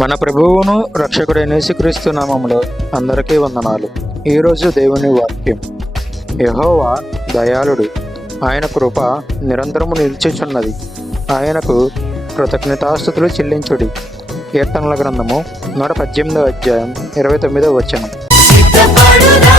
మన ప్రభువును రక్షకుడైన యేసుక్రీస్తు నామములో అందరికీ వందనాలు. ఈరోజు దేవుని వాక్యం. యెహోవా దయాళుడు, ఆయన కృప నిరంతరము నిలిచిచున్నది. ఆయనకు కృతజ్ఞతాస్తుతులు చెల్లించుడి. కీర్తనల గ్రంథము 118వ అధ్యాయం 29వ వచనం. సిద్ధపడుదా